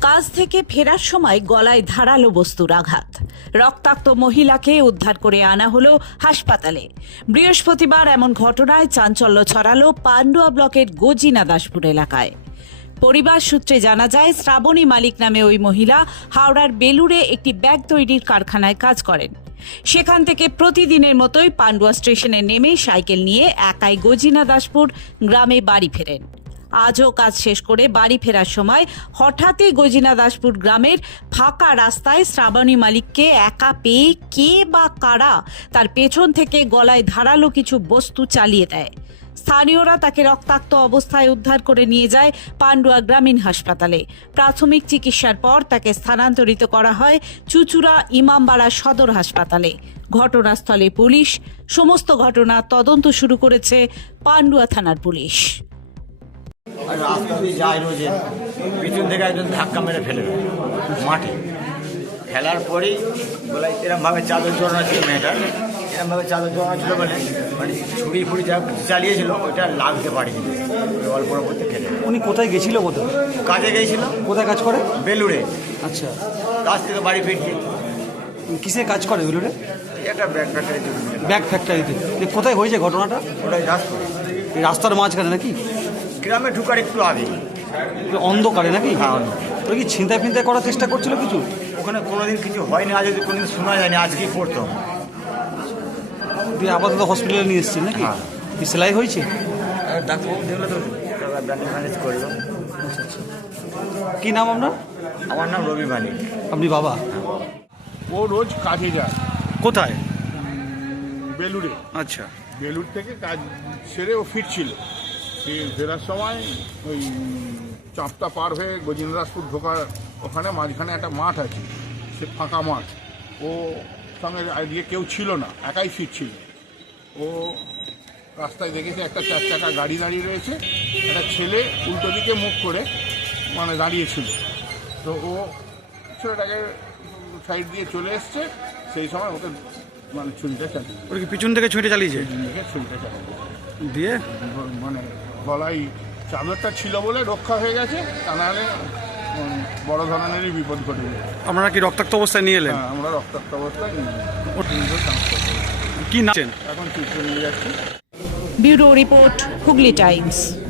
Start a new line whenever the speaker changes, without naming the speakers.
কাজ থেকে ফেরার সময় গলায় ধারালো বস্তুর আঘাত, রক্তাক্ত মহিলাকে উদ্ধার করে আনা হলো হাসপাতালে। বৃহস্পতিবার এমন ঘটনায় চাঞ্চল্য ছড়ালো পান্ডুয়া ব্লকের গজিনা দাসপুর এলাকায়। পরিবার সূত্রে জানা যায়, শ্রাবণী মালিক নামে ওই মহিলা হাওড়ার বেলুড়ে একটি ব্যাগ তৈরির কারখানায় কাজ করেন। সেখান থেকে প্রতিদিনের মতোই পান্ডুয়া স্টেশনে নেমে সাইকেল নিয়ে একাই গজিনা দাসপুর গ্রামে বাড়ি ফেরেন। আজও কাজ শেষ করে বাড়ি ফেরার সময় হঠাৎই গজিনা দাসপুর গ্রামের ফাঁকা রাস্তায় শ্রাবণী মালিককে একা পেয়ে কে বা কারা তার পেছন থেকে গলায় ধারালো কিছু বস্তু চালিয়ে দেয়। স্থানীয়রা তাকে রক্তাক্ত অবস্থায় উদ্ধার করে নিয়ে যায় পান্ডুয়া গ্রামীণ হাসপাতালে। প্রাথমিক চিকিৎসার পর তাকে স্থানান্তরিত করা হয় চুচুড়া ইমামবাড়া সদর হাসপাতালে। ঘটনাস্থলে পুলিশ। সমস্ত ঘটনা তদন্ত শুরু করেছে পান্ডুয়া থানার পুলিশ।
রাস্তা দিয়ে যায় রোজে, পিছন থেকে একজন ধাক্কা মেরে ফেলে দেয় মাঠে। ফেলার পরেই বলে এরমভাবে চাদর জড়ানো ছিল মেয়েটার, এরমভাবে চাদর জড়ানো ছিল বলে মানে ছুরি ফুড়ি যা চালিয়েছিল ওইটা লাগতে পারেনি, অল্পর মধ্যে ফেলে।
উনি কোথায় গেছিল? কোথায়
কাজে গিয়েছিল।
কোথায় কাজ করে?
বেলুড়ে।
আচ্ছা,
কাজ থেকে বাড়ি ফিরছে।
কিসে কাজ করে বেলুড়ে?
একটা ব্যাগ ফ্যাক্টরি।
ব্যাগ ফ্যাক্টরিতে। কোথায় হয়েছে ঘটনাটা?
ওটাই দাসপুর।
এই রাস্তার মাঝখানে নাকি?
গ্রামে ঢুকার একটু আগে।
অন্ধকারে নাকি?
হ্যাঁ।
ওই কি ছিনতাই ফিনতাই করার চেষ্টা করছিল কিছু?
ওখানে কোনোদিন কিছু হয়নি, আজ যদি কোনোদিন শোনা যায়নি, আজকেই পড়তো।
দিয়ে আপাতত হসপিটালে নিয়ে এসেছেন নাকি?
হ্যাঁ।
কি সেলাই হয়েছে?
ডাক্তারবাবু দেখলো তো ব্যান্ডেজ ম্যানেজ করলো।
কি নাম আপনার?
আমার নাম রবি মালিক।
আপনি বাবা?
ও রোজ কাজে যায়
কোথায়?
বেলুড়ে।
আচ্ছা,
বেলুড় থেকে কাজ সেরে ও ফিরছিল। ফেরার সময় ওই চাপটা পার হয়ে গজিন্দ্রাসপুর ঢোকার ওখানে মাঝখানে একটা মাঠ আছে, সে ফাঁকা মাঠ। ও সঙ্গে আইডিয়ে কেউ ছিল না, একাই ফিরছিল। ও রাস্তায় দেখেছে একটা 4 চাকা গাড়ি দাঁড়িয়ে রয়েছে, একটা ছেলে উল্টো দিকে মুখ করে মানে দাঁড়িয়েছিল। তো ও ছেলেটাকে সাইড দিয়ে চলে এসছে, সেই সময় ওকে মানে ছুরিটা চালিয়ে
ওর কি পিছন থেকে ছুঁটে চালিয়েছে?
ছুরিটা চালিয়ে
দিয়ে
মানে গলায় চাদরটা ছিল বলে রক্ষা হয়ে গেছে, তা নাহলে বড় ধরনেরই বিপদ ঘটে যায়।
আপনারা কি রক্তাক্ত অবস্থায় নিয়ে এলেন?
হ্যাঁ, আমরা রক্তাক্ত অবস্থায় নিয়ে যাই।
কি নাম?
এখন চিত্র নিয়ে যাচ্ছি।
Bureau report, Hooghly Times.